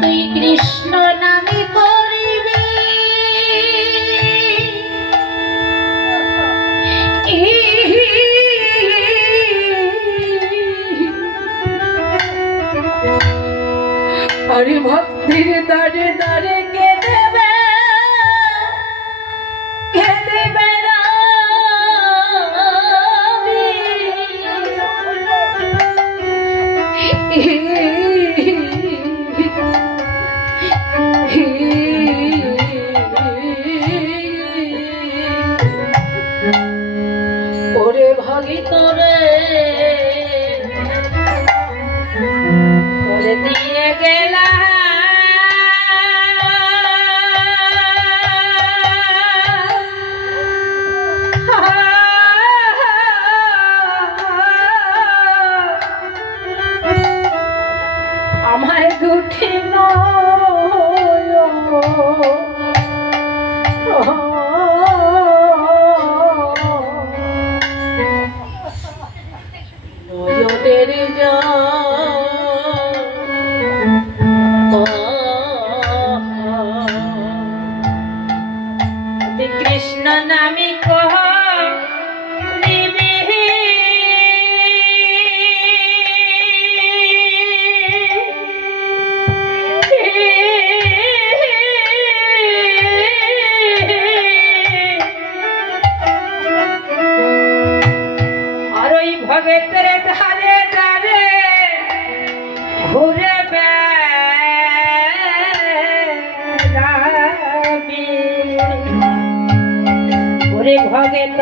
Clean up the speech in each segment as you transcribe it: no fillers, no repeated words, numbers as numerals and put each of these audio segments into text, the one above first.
তুই কৃষ্ণ নামে করিবি हरि भक्तिर दारे दारे के देवे ओरे भागी तोरे ओरे दिए गेला हमारे दुखी कृष्ण नामी कह भगेतर धारे धारे घुरे बेराबी ओरे भगेत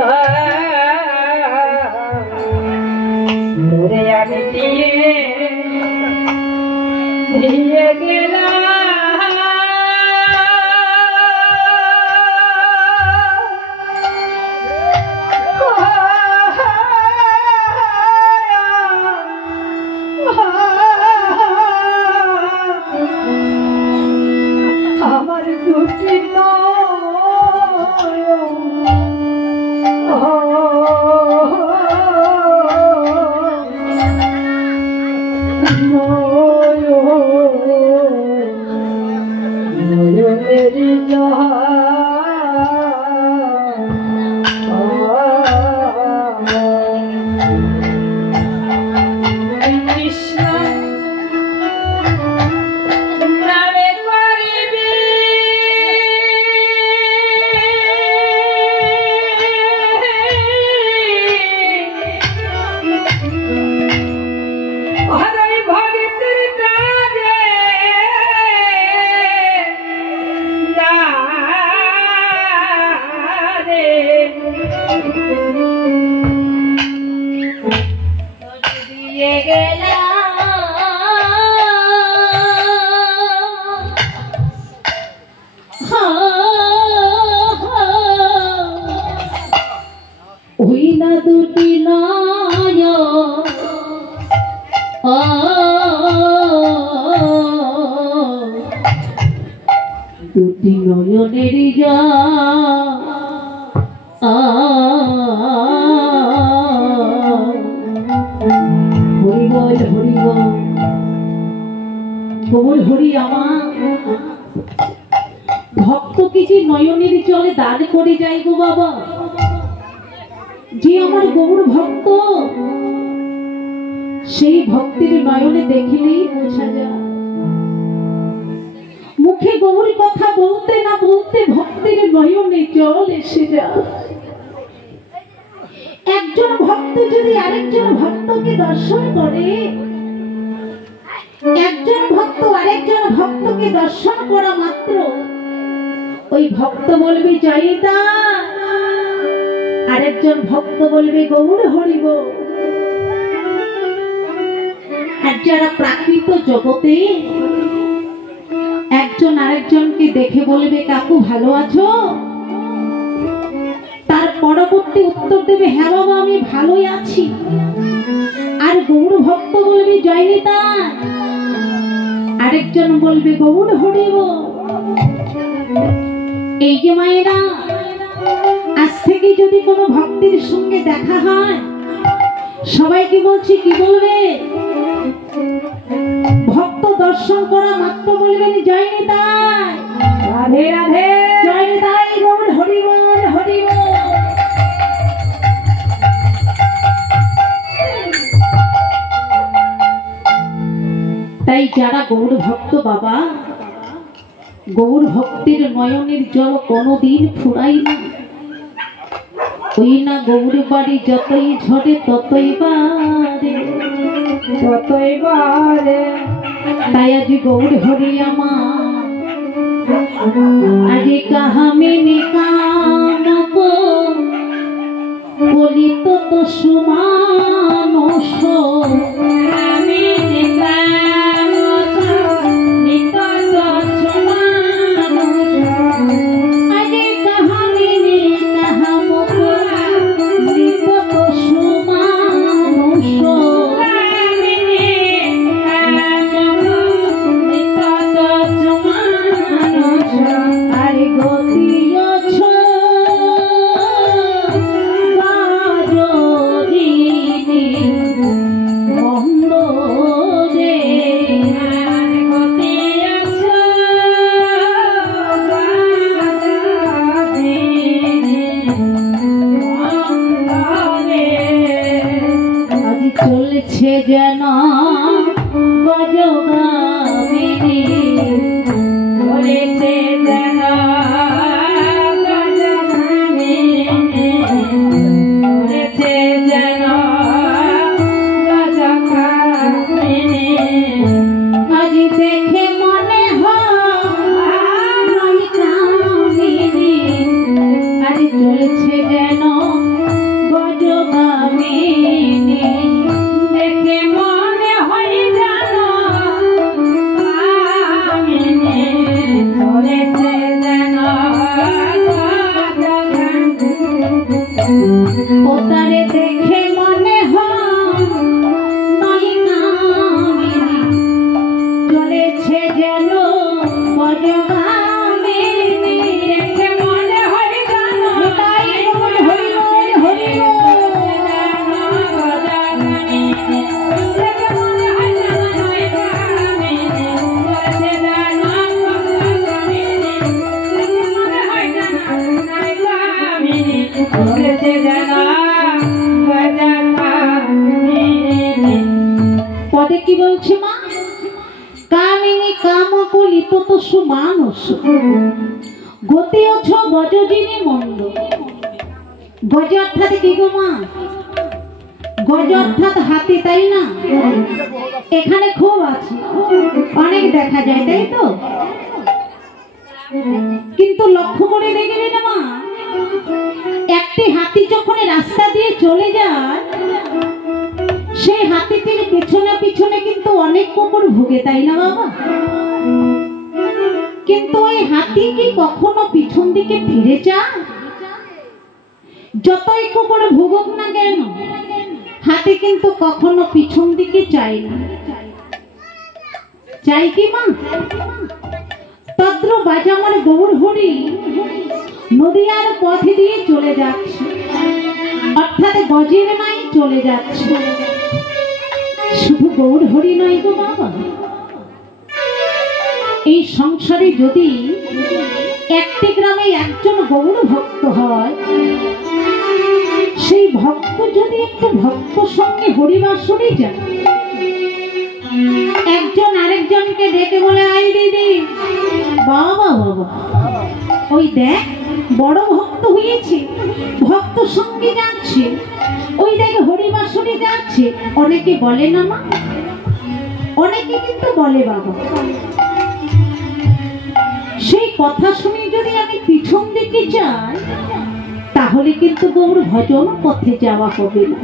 ओरे आमी दिए गेला দুটি নয়নের যা হরিবল হরিবল বল হরি আমার ভক্ত কিছু নয়নের জলে দান করে যাই গো বাবা যে আমার গৌর ভক্ত সেই ভক্তির নয়নে দেখিলেই বোঝা যায় মুখে গৌর কথা বলতে না বলতে ভক্তির নয়নে জল এসে যায় একজন ভক্ত যদি আরেকজন ভক্তকে দর্শন করে একজন ভক্ত আরেকজন ভক্তকে দর্শন করা মাত্র ওই ভক্ত বলবে জয়িতা আরেকজন ভক্ত বলবে গৌর হরিব আর যারা প্রাকৃত জগতে একজন আরেকজনকে দেখে বলবে কাকু ভালো আছো তার পরবর্তী উত্তর দেবে হ্যাঁ বাবা আমি ভালোই আছি আর গৌর ভক্ত বলবে জয় নিতাই আরেকজন বলবে গৌর হরিব এই যে মায়েরা আজ থেকে যদি কোনো ভক্তির সঙ্গে দেখা হয় সবাইকে বলছি কি বলবে ভক্ত দর্শন করা মাত্র বলবেন জয় নিতাই, রাধে রাধে, জয় নিতাই গৌর, হরি বল হরি বল। তাই যারা গৌর ভক্ত বাবা, গৌর ভক্তের নয়নের জল কোনদিন ফুরাই না। ওই না গৌর বাড়ি যতই ঝরে ততই বারে, ততই বারে। তাই আজ গৌর হরি আমার, আজ কাহামিনী কাম বলি তো সুমানুষ, চলছে যেন গজগামিনী, চলেছে যেন গজগামিনী, চলেছে যেন গজগামিনী। আজ দেখে মনে হয় কামিনী, আজ চলছে যেন গজগামিনী। ওতারে দেখে মনে হয় চলেছে যেন গজগামিনী, দেখে মনে হয় তাই হরি হরি হরি পদে কি বলছে মা? কামিনী কাম কলিত তো সুমানুষ, গতি অছ গজজিনী মন্দ। গজ অর্থাৎ কি গো মা? গজ অর্থাৎ হাতি, তাই না? এখানে খুব আছে, অনেক দেখা যায়, তাই তো? কিন্তু লক্ষ্য করে দেখবে না মা, একটি হাতি যখন রাস্তা দিয়ে চলে যায়, সেই হাতিটির পেছনে পিছনে কিন্তু অনেক কুকুর ভোগে, তাই না বাবা? কিন্তু ওই হাতি কি কখনো পিছন দিকে ফিরে যায়? যতই কুকুর ভোগুক না কেন, হাতি কিন্তু কখনো পিছন দিকে চায় না। চাই কি মা? তদ্রূপ আজ আমার গৌর হরি নদিয়ার পথ দিয়ে চলে যাচ্ছে, অর্থাৎ গজের নাই চলে যাচ্ছে। শুধু গৌর হরি নয় গো বাবা, এই সংসারে যদি একটি গ্রামে একজন গৌর ভক্ত হয়, সেই ভক্ত যদি একটু ভক্ত সঙ্গে হরিবাসরে যায়, একজন আরেকজনকে ডেকে বলে আই দিদি, বাবা বাবা ওই দেখ বড় ভক্ত হয়েছে, ভক্ত সঙ্গে যাচ্ছে, ওই দেখে হরিবাসরে যাচ্ছে, অনেকে বলে না মা? অনেকে কিন্তু বলে বাবা। সেই কথা শুনে যদি আমি পিছন দিকে যাই, তাহলে কিন্তু গৌর ভজন পথে যাওয়া হবে না।